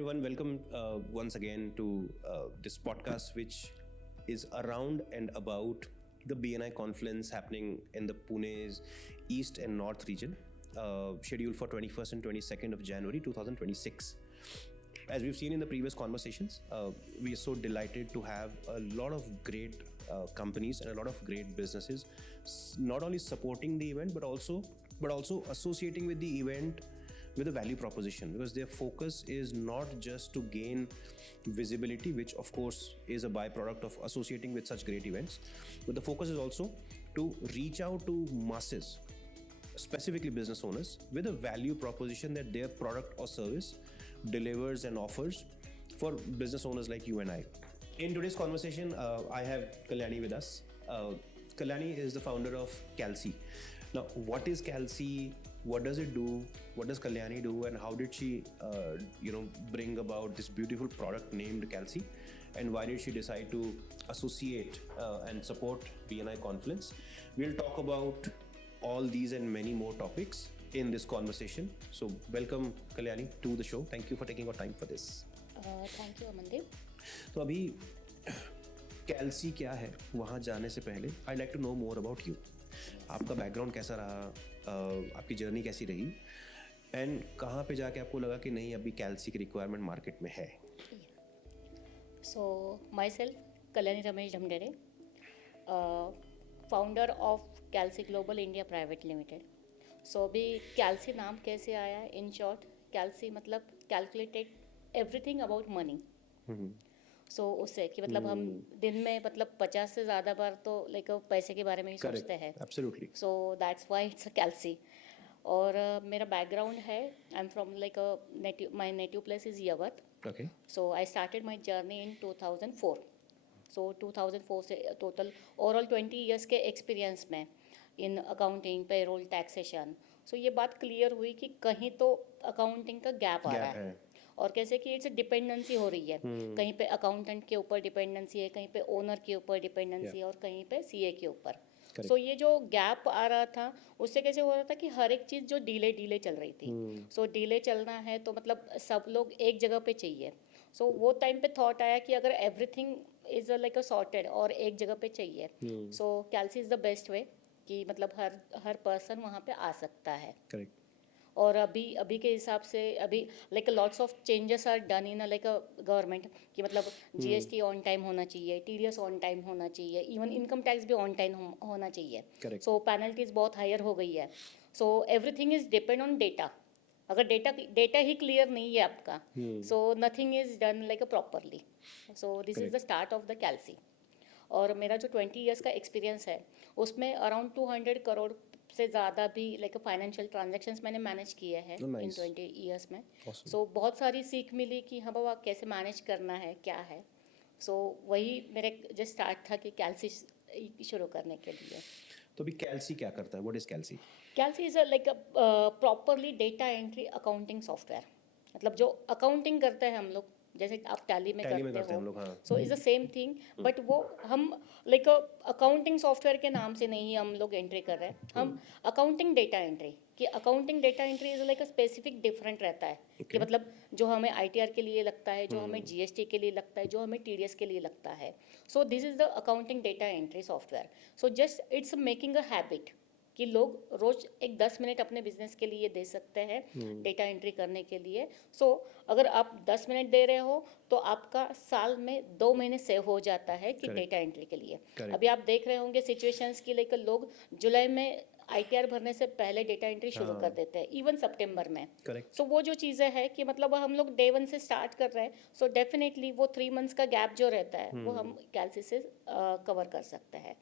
everyone, welcome once again to this podcast, which is around and about the BNI conference happening in the Pune's East and North region, scheduled for 21st and 22nd of January 2026. As we've seen in the previous conversations, we are so delighted to have a lot of great companies and a lot of great businesses, not only supporting the event but also associating with the event with a value proposition, because their focus is not just to gain visibility, which of course is a byproduct of associating with such great events, but the focus is also to reach out to masses, specifically business owners, with a value proposition that their product or service delivers and offers for business owners like you and I. In today's conversation, I have Kalyani with us. Kalyani is the founder of Calci. Now, what is Calci? What does it do? What does Kalyani do? And how did she, bring about this beautiful product named Calci? And why did she decide to associate and support BNI Confluence? We'll talk about all these and many more topics in this conversation. So, welcome Kalyani to the show. Thank you for taking your time for this. Thank you, Amandeep. तो अभी कैल्सी क्या है, वहाँ जाने से पहले I like to know more about you. आपका background कैसा रहा, आपकी जर्नी कैसी रही, एंड कहाँ पे जाके आपको लगा कि नहीं अभी कैल्सी की रिक्वायरमेंट मार्केट में है. So, myself, Kalyani Ramesh Dhamdere, founder of Calci Global India Private Limited. So, अभी Calci नाम कैसे आया? In short, Calci मतलब calculated everything about money. सो उससे कि मतलब हम दिन में मतलब 50 से ज़्यादा बार तो लाइक पैसे के बारे में ही सोचते हैं. Absolutely. So that's why it's a Calci. और मेरा बैकग्राउंड है, I am from like my native place is Yavat. Okay. So I started my journey in 2004. So 2004 से टोटल ओवरऑल 20 ईयर्स के एक्सपीरियंस में in accounting, payroll, taxation. So ये बात clear हुई कि कहीं तो अकाउंटिंग का गैप आ रहा है. और कैसे कि इट्स डिपेंडेंसी हो रही है. कहीं पे अकाउंटेंट के ऊपर डिपेंडेंसी है, कहीं पे ओनर के ऊपर डिपेंडेंसी है, और कहीं पे सीए के ऊपर. सो ये जो गैप आ रहा था, उससे कैसे हो रहा था कि हर एक चीज़ जो डिले चल रही थी. सो डिले चलना है तो मतलब सब लोग एक जगह पे चाहिए. सो वो टाइम पे थॉट आया कि अगर everything is like a sorted और एक जगह पे चाहिए, सो कैल्सी इज़ द बेस्ट वे कि मतलब हर पर्सन वहाँ पे आ सकता है. करेक्ट. और अभी के हिसाब से अभी like lots of changes are done in like a government कि मतलब जीएसटी ऑन टाइम होना चाहिए, टीडीएस ऑन टाइम होना चाहिए, इवन इनकम टैक्स भी ऑन टाइम होना चाहिए. सो पेनल्टीज बहुत हायर हो गई है. So everything is depend on data. अगर डेटा ही क्लियर नहीं है आपका, so nothing is done like a properly. So this is the start of the Calci. और मेरा जो 20 ईयर्स का एक्सपीरियंस है उसमें अराउंड 200 करोड़ से ज़्यादा भी लाइक फाइनेंशियल ट्रांजैक्शंस मैंने मैनेज किए हैं इन 20 ईयर्स में. सो बहुत सारी सीख मिली कि हाँ बाबा कैसे मैनेज करना है, क्या है. सो वही मेरे जो स्टार्ट था कि कैल्सी शुरू करने के लिए. तो अभी कैल्सी क्या करता है? What is Kalsi? Kalsi is like properly data entry accounting software. मतलब जो अकाउंटिंग करते हैं हम लोग, जैसे आप टैली में करते हो, so is the same thing. But वो हम लाइक अकाउंटिंग सॉफ्टवेयर के नाम से नहीं हम लोग एंट्री कर रहे हैं. हम अकाउंटिंग डेटा एंट्री कि accounting data entry is like a specific different रहता है. कि मतलब जो हमें आईटीआर के लिए लगता है, जो हमें जीएसटी के लिए लगता है, जो हमें टीडीएस के लिए लगता है. So this is the accounting data entry software. So just it's making a habit कि लोग रोज एक 10 मिनट अपने बिजनेस के लिए दे सकते हैं डेटा एंट्री करने के लिए. सो अगर आप 10 मिनट दे रहे हो तो आपका साल में 2 महीने सेव हो जाता है कि डेटा एंट्री के लिए. अभी आप देख रहे होंगे सिचुएशंस की लेकर लोग जुलाई में आईटीआर भरने से पहले डेटा एंट्री शुरू कर देते हैं, इवन सितंबर में. सो वो जो चीज़ें हैं कि मतलब हम लोग डे 1 से स्टार्ट कर रहे हैं, सो डेफिनेटली वो 3 मंथ्स का गैप जो रहता है वो हम कैल्सी से कवर कर सकते हैं.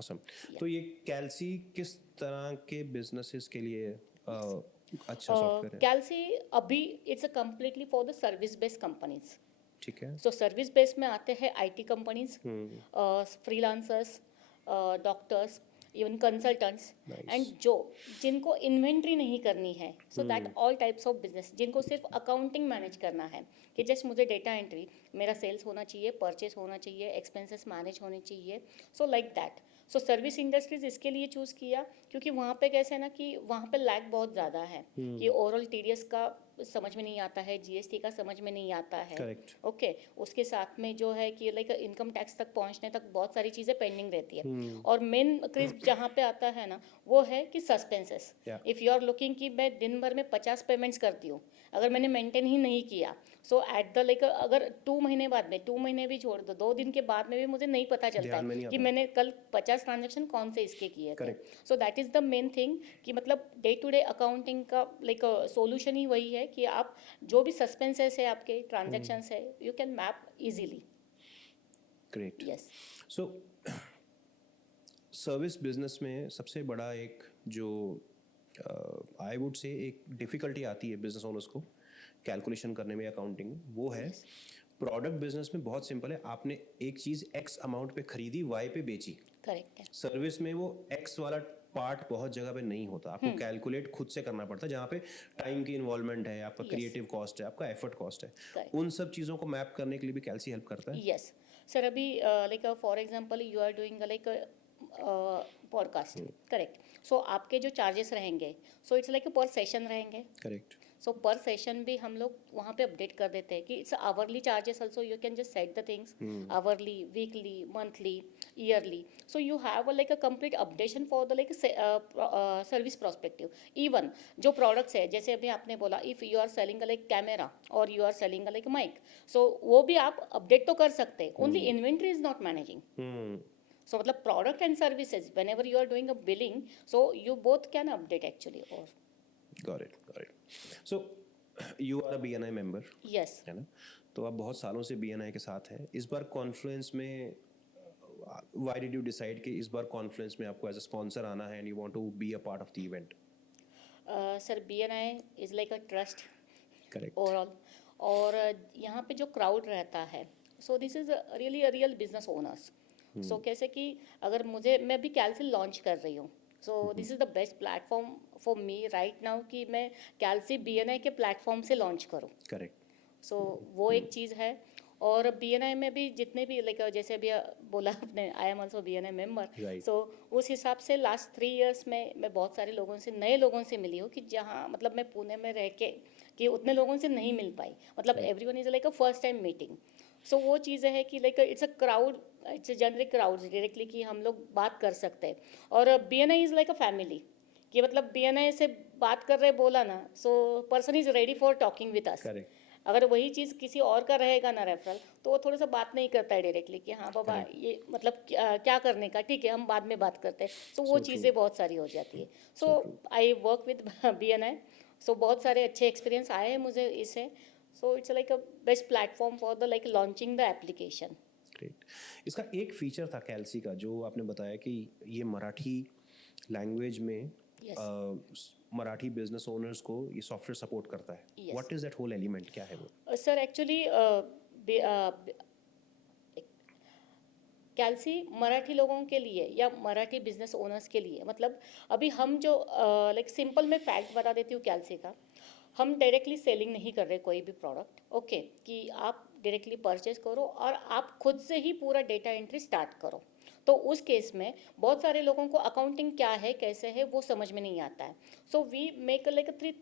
Awesome. तो ये कैल्सी किस तरह के बिजनेसेस के लिए अच्छा सॉफ्टवेयर है? कैल्सी अभी it's a completely for the service based companies. ठीक है. सो सर्विस बेस्ड में आते हैं IT companies, freelancers, doctors, even consultants, and जिनको इन्वेंट्री नहीं करनी है. So that all types of business जिनको सिर्फ अकाउंटिंग मैनेज करना है कि जस्ट मुझे डेटा एंट्री, मेरा सेल्स होना चाहिए, परचेस होना चाहिए, एक्सपेंसेस मैनेज होने चाहिए. So like that. So service industries इसके लिए चूज़ किया क्योंकि वहाँ पे कैसे है ना कि वहाँ पे लैग बहुत ज़्यादा है कि ओवरऑल टीडीएस का समझ में नहीं आता है, जीएसटी का समझ में नहीं आता है। करेक्ट। ओके, उसके साथ में जो है कि लाइक इनकम टैक्स तक पहुंचने तक बहुत सारी चीज़ें पेंडिंग रहती है। और मेन क्रिस्प जहाँ पे आता है ना वो है कि suspenses. If you are looking कि मैं दिन भर में 50 पेमेंट्स करती हूँ, अगर मैंने मेंटेन ही नहीं किया, सो एट द लाइक अगर 2 महीने बाद में, 2 महीने भी छोड़ दो, 2 दिन के बाद में भी मुझे नहीं पता चलता है कि मैंने कल 50 ट्रांजेक्शन कौन से इसके किए थे। सो that is the main thing कि मतलब डे टू डे अकाउंटिंग का लाइक सोल्यूशन ही वही है कि आप जो भी सस्पेंसेस है आपके ट्रांजेक्शन्स है, you can map easily. Great. Yes. So service business में सबसे बड़ा एक जो आई वुड से एक डिफ़िकल्टी आती है बिजनेस ओनर्स को कैलकुलेशन करने में, अकाउंटिंग में, वो है प्रोडक्ट बिजनेस में बहुत सिंपल है, आपने एक चीज़ एक्स अमाउंट पे खरीदी, वाई पे बेची। करेक्ट है। सर्विस में वो एक्स वाला पार्ट बहुत जगह पे नहीं होता, आपको कैलकुलेट खुद से करना पड़ता है, जहाँ पे टाइम की इन्वॉल्वमेंट है, आपका क्रिएटिव कॉस्ट है, आपका एफर्ट कॉस्ट है। उन सब चीज़ों को मैप करने के लिए भी कैल्सी हेल्प करता है। यस सर, अभी like for example you are doing like podcast, correct. So आपके जो चार्जेस रहेंगे, so it's like per session रहेंगे। करेक्ट। सो पर सेशन भी हम लोग वहाँ पे अपडेट कर देते हैं कि it's hourly charges also, you can just set the things hourly, weekly, monthly, yearly. So you have like a complete updation for the like service prospective. Even जो प्रोडक्ट्स है, जैसे अभी आपने बोला if you are selling like camera और you are selling like mic, so वो भी आप अपडेट तो कर सकते हैं, only inventory is not managing. So मतलब product and services, whenever you are doing a billing, so you both can update actually. Or Got it, got it. So you are a BNI member, yes, है ना? तो आप बहुत सालों से BNI के साथ हैं। इस बार कॉन्फ्लुएंस में why did you decide कि इस बार कॉन्फ्लुएंस में आपको एज अ स्पॉन्सर आना है and you want to be a part of the event? sir, BNI is like a trust Correct. overall. और यहाँ पे जो क्राउड रहता है, so this is really a real business owners. So कैसे कि अगर मैं भी कैलसी लॉन्च कर रही हूँ, सो this is the best platform for me right now कि मैं कैलसी BNI के प्लेटफॉर्म से लॉन्च करूँ। करेक्ट। सो वो एक चीज़ है। और BNI में भी जितने भी लाइक जैसे अभी बोला आपने, I am also BNI member. So उस हिसाब से लास्ट 3 इयर्स में मैं बहुत सारे लोगों से, नए लोगों से मिली हूँ कि जहाँ मतलब मैं पुणे में रह के कि उतने लोगों से नहीं मिल पाई, मतलब everyone is like a first time meeting. So वो चीज़ें है कि like it's a crowd, it's a generic crowd directly कि हम लोग बात कर सकते हैं। और BNI is like a family कि मतलब BNI से बात कर रहे बोला ना, so person is ready for talking with us. अगर वही चीज़ किसी और का रहेगा ना रेफरल, तो वो थोड़ा सा बात नहीं करता है डायरेक्टली कि हाँ बाबा ये मतलब क्या करने का, ठीक है हम बाद में बात करते हैं। सो वो चीज़ें बहुत सारी हो जाती है। सो आई वर्क विद BNI, सो बहुत सारे अच्छे एक्सपीरियंस आए हैं मुझे इससे। सो it's like a best platform for the like launching the application. Great. इसका एक फीचर था कैल्सी का जो आपने बताया कि ये मराठी लैंग्वेज में मराठी बिजनेस ओनर्स को ये सॉफ्टवेयर सपोर्ट करता है। What is that whole element, क्या है वो? सर एक्चुअली कैल्सी मराठी लोगों के लिए या मराठी बिजनेस ओनर्स के लिए, मतलब अभी हम जो लाइक सिंपल मैं फैक्ट बता देती हूँ कैल्सी का। हम डायरेक्टली सेलिंग नहीं कर रहे कोई भी प्रोडक्ट, ओके, कि आप डायरेक्टली परचेज करो और आप खुद से ही पूरा डेटा एंट्री स्टार्ट करो। तो उस केस में बहुत सारे लोगों को अकाउंटिंग क्या है, कैसे है, वो समझ में नहीं आता है। So we make like 3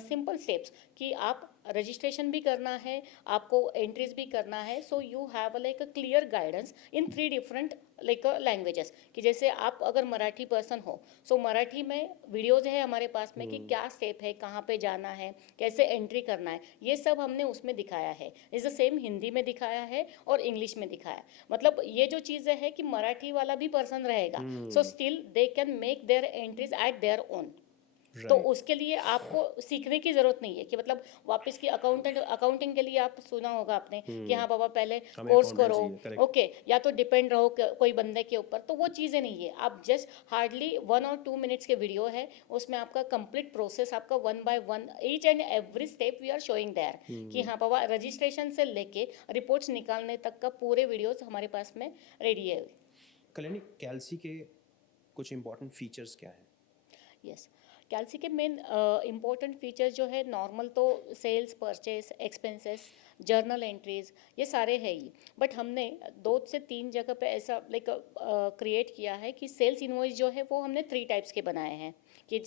simple steps कि आप रजिस्ट्रेशन भी करना है, आपको एंट्रीज भी करना है। सो you have like a clear guidance in 3 different like languages कि जैसे आप अगर मराठी पर्सन हो, सो मराठी में वीडियोज़ है हमारे पास में कि क्या स्टेप है, कहाँ पे जाना है, कैसे एंट्री करना है, ये सब हमने उसमें दिखाया है। इस द सेम हिंदी में दिखाया है और इंग्लिश में दिखाया। मतलब ये जो चीज़ें है कि मराठी वाला भी पर्सन रहेगा, so still they can make their entries eight their own. तो उसके लिए आपको सीखने की ज़रूरत नहीं है कि मतलब वापस की अकाउंटिंग के लिए आप सुना होगा आपने कि हाँ बाबा पहले कोर्स करो, ओके, या तो डिपेंड रहो कोई बंदे के ऊपर। तो वो चीज़ें नहीं है, आप जस्ट हार्डली 1 और 2 मिनट्स के वीडियो है, उसमें आपका कंप्लीट प्रोसेस आपका 1 by 1 each and every step we are showing there कि हाँ बाबा रजिस्ट्रेशन से लेके रिपोर्ट्स निकालने तक का पूरे वीडियोस हमारे पास में रेडी है। कल्याणी, कैल्सी के कुछ इंपॉर्टेंट फीचर्स क्या है? यस, कैल्सी के मेन इंपॉर्टेंट फीचर्स जो है नॉर्मल तो sales, purchase, expenses, journal entries, ये सारे है ही, बट हमने 2 से 3 जगह पे ऐसा लाइक क्रिएट किया है कि सेल्स इनवॉइस जो है वो हमने 3 टाइप्स के बनाए हैं कि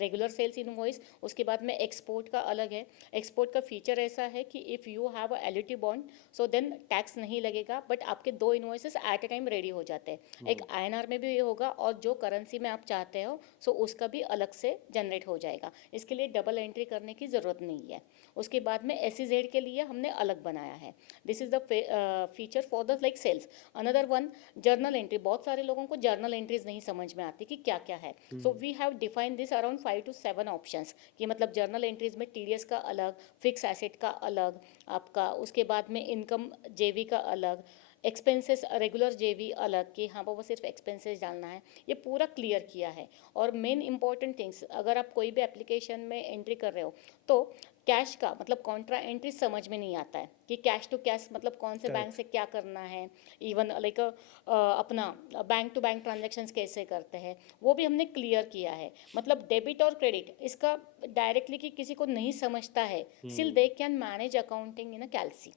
रेगुलर सेल्स इनवॉइस, उसके बाद में एक्सपोर्ट का अलग है। एक्सपोर्ट का फीचर ऐसा है कि if you have a LUT bond so then tax नहीं लगेगा, बट आपके 2 invoices at a time ready हो जाते हैं। एक INR में भी होगा और जो करेंसी में आप चाहते हो सो उसका भी अलग से जनरेट हो जाएगा। इसके लिए डबल एंट्री करने की ज़रूरत नहीं है। उसके बाद में SEZ के लिए हमने अलग बनाया है। This is the feature for the like sales. Another one, journal entry. बहुत सारे लोगों को जर्नल एंट्रीज नहीं समझ में आती कि क्या क्या है। So we have define this around 5 to 7 options कि मतलब जर्नल एंट्रीज में TDS का अलग, फिक्स एसेट का अलग आपका, उसके बाद में इनकम JV का अलग, एक्सपेंसेस रेगुलर JV अलग कि हाँ वो सिर्फ एक्सपेंसेस डालना है। ये पूरा क्लियर किया है। और मेन इंपॉर्टेंट थिंग्स, अगर आप कोई भी एप्लीकेशन में एंट्री कर रहे हो तो कैश का मतलब कॉन्ट्रा एंट्री समझ में नहीं आता है कि कैश टू कैश मतलब कौन से बैंक से क्या करना है, इवन लाइक अपना बैंक टू बैंक ट्रांजैक्शंस कैसे करते हैं वो भी हमने क्लियर किया है। मतलब डेबिट और क्रेडिट इसका डायरेक्टली कि किसी को नहीं समझता है, still they can manage accounting in a Kalsi.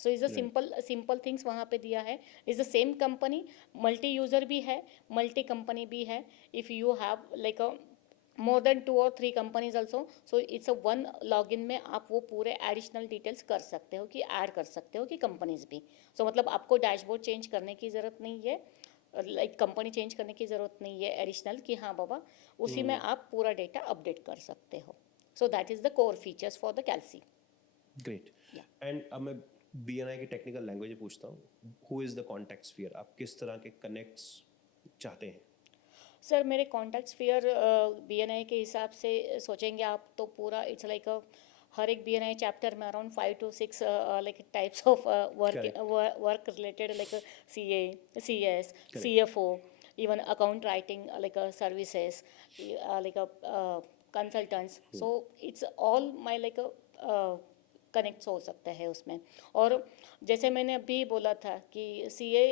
So is a simple things वहाँ पे दिया है। Is the same company, multi user भी है, मल्टी कंपनी भी है। If you have like a more than 2 or 3 companies also, so it's a one login में आप वो पूरे एडिशनल डिटेल्स कर सकते हो कि ऐड कर सकते हो कि कंपनीज भी। सो मतलब आपको डैशबोर्ड चेंज करने की ज़रूरत नहीं है, लाइक कंपनी चेंज करने की ज़रूरत नहीं है एडिशनल कि हाँ बाबा उसी में आप पूरा डेटा अपडेट कर सकते हो। So that is the core features for the Kalsi. Great. And अब मैं BNI की टेक्निकल लैंग्वेज पूछता हूँ, who is the contact sphere? आप किस तरह के कनेक्ट्स चाहते हैं? सर मेरे कॉन्टैक्ट स्फीयर BNI के हिसाब से सोचेंगे आप तो पूरा इट्स लाइक हर एक BNI चैप्टर में around 5 to 6 like types of work related like CA, CS, CFO, even account writing like services, like consultants. So it's all my like connects हो सकता है उसमें। और जैसे मैंने अभी बोला था कि CA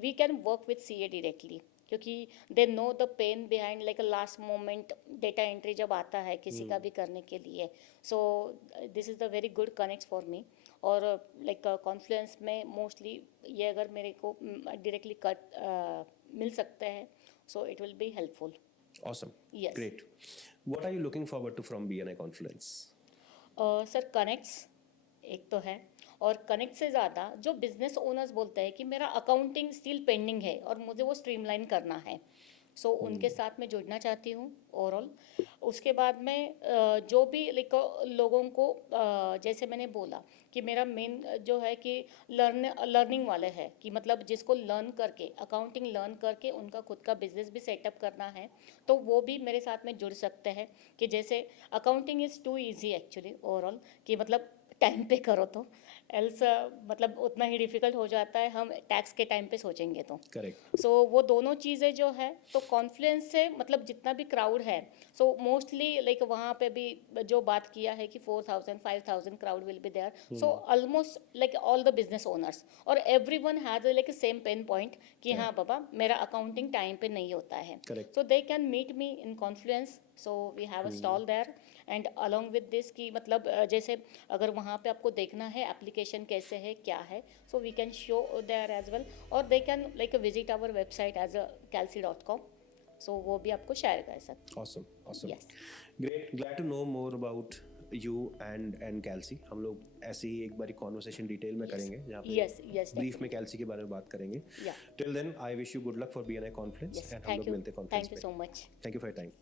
we can work with CA directly क्योंकि they know the pain behind like a last moment data entry जब आता है किसी का भी करने के लिए। So this is the very good connects for me. और लाइक कॉन्फ्लुएंस में मोस्टली ये अगर मेरे को डायरेक्टली कट मिल सकते हैं so it will be helpful. Awesome. Yes. Great. What are you looking forward to from BNI Confluence? Sir connects एक तो है, और कनेक्ट से ज़्यादा जो बिजनेस ओनर्स बोलते हैं कि मेरा अकाउंटिंग स्टिल पेंडिंग है और मुझे वो स्ट्रीमलाइन करना है, सो उनके साथ मैं जुड़ना चाहती हूँ ओवरऑल। उसके बाद में जो भी लाइक लोगों को जैसे मैंने बोला कि मेरा मेन जो है कि लर्निंग वाले है कि मतलब जिसको लर्न करके अकाउंटिंग लर्न करके उनका खुद का बिजनेस भी सेटअप करना है तो वो भी मेरे साथ में जुड़ सकते हैं। कि जैसे accounting is too easy actually overall कि मतलब टाइम पे करो तो एल्स मतलब उतना ही डिफ़िकल्ट हो जाता है हम टैक्स के टाइम पे सोचेंगे तो। करेक्ट। सो वो दोनों चीज़ें जो है तो कॉन्फ्लुएंस से मतलब जितना भी क्राउड है सो मोस्टली लाइक वहाँ पे भी जो बात किया है कि 4,000 5,000 crowd will be there, so almost like all the business owners और everyone has like same pain point कि हाँ बाबा मेरा अकाउंटिंग टाइम पे नहीं होता है। So they can meet me in Confluence, so we have a stall there and along with this कि मतलब जैसे अगर वहाँ पे आपको देखना है एप्लीकेशन कैसे है क्या है so we can show there as well, और they can like visit our website as calci.com, so वो भी आपको शेयर कर सकते हैं। Awesome. Yes. Great. Glad to know more about you and Calci. हम लोग ऐसे ही एक बारी कॉन्वर्सेशन डिटेल में करेंगे जहाँ पे ब्रीफ में Calci के बारे में बात करेंगे। Till then, I wish you good luck for BNI Confluence and हम लोग मिलते हैं कॉन्फ्रेंस में। Thank you so much. Thank you for your time.